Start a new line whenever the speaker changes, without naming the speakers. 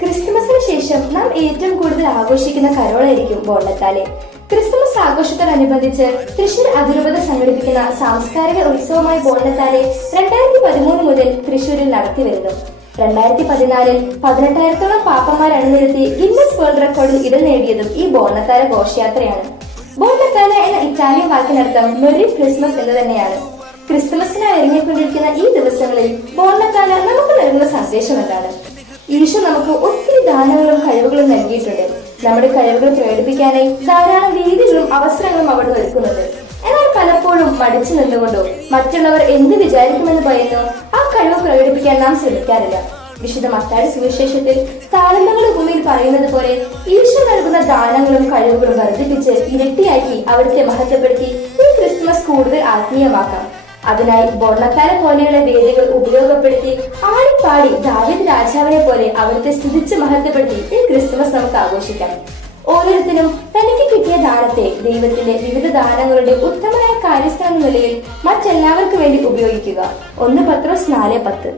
ക്രിസ്തുമസിന് ശേഷം നാം ഏറ്റവും കൂടുതൽ ആഘോഷിക്കുന്ന കരോളായിരിക്കും ബോണ്ടത്താലെ. ക്രിസ്തുമസ് ആഘോഷത്തോടനുബന്ധിച്ച് തൃശൂർ അതിരൂപത സംഘടിപ്പിക്കുന്ന സാംസ്കാരിക ഉത്സവമായ ബോണ്ടത്താലെ രണ്ടായിരത്തി പതിമൂന്ന് മുതൽ തൃശൂരിൽ നടത്തി വരുന്നു രണ്ടായിരത്തി പതിനാലിൽ പതിനെട്ടായിരത്തോളം പാപ്പമാർ അണിനിരത്തി ഗിന്നസ് വേൾഡ് റെക്കോർഡിൽ ഇടം നേടിയതും ഈ ബോണ്ടത്താല ഘോഷയാത്രയാണ്. ബോണ്ടത്താല എന്ന ഇറ്റാലിയൻ വാക്കിനർത്ഥം മെറി ക്രിസ്മസ് എന്ന് തന്നെയാണ്. ക്രിസ്തുമസിനായി ഇറങ്ങിക്കൊണ്ടിരിക്കുന്ന ഈ ദിവസങ്ങളിൽ ബോണ്ടത്താല നമുക്ക് നൽകുന്ന സന്ദേശം എന്താണ്? ഈശോ നമുക്ക് ഒത്തിരി ദാനങ്ങളും കഴിവുകളും നൽകിയിട്ടുണ്ട്. നമ്മുടെ കഴിവുകൾ പ്രകടിപ്പിക്കാനായി ധാരാളം രീതികളും അവസരങ്ങളും അവർ ഒരുക്കുന്നുണ്ട്. എന്നാൽ പലപ്പോഴും മടിച്ചു നിന്നുകൊണ്ടോ മറ്റുള്ളവർ എന്ത് വിചാരിക്കുമെന്ന് പറയുന്നു ആ കഴിവ് പ്രകടിപ്പിക്കാൻ നാം ശ്രമിക്കാറില്ല. വിശുദ്ധ മത്താടി സുവിശേഷത്തിൽ താലന്തങ്ങളുടെ ഭൂമിയിൽ പറയുന്നത് പോലെ ഈശോ നൽകുന്ന ദാനങ്ങളും കഴിവുകളും വർദ്ധിപ്പിച്ച് ഇരട്ടിയാക്കി അവിടുത്തെ മഹത്വപ്പെടുത്തി ഈ ക്രിസ്മസ് കൂടുതൽ ആത്മീയമാക്കാം. അതിനായി ബോണ്ണത്താല പോലെയുള്ള വേദികൾ ഉപയോഗപ്പെടുത്തി ആടിപ്പാടി ദാവിദ് രാജാവിനെ പോലെ അവിടുത്തെ സ്ഥിതിച്ച് മഹത്വപ്പെടുത്തി ഈ ക്രിസ്മസ് നമുക്ക് ആഘോഷിക്കാം. ഓരോരുത്തരും തനിക്ക് കിട്ടിയ ദാനത്തെ ദൈവത്തിന്റെ വിവിധ ദാനങ്ങളുടെ ഉത്തമമായ കാര്യസ്ഥാന നിലയിൽ മറ്റെല്ലാവർക്കും വേണ്ടി ഉപയോഗിക്കുക. ഒന്ന് പത്രോസ് നാല് പത്ത്.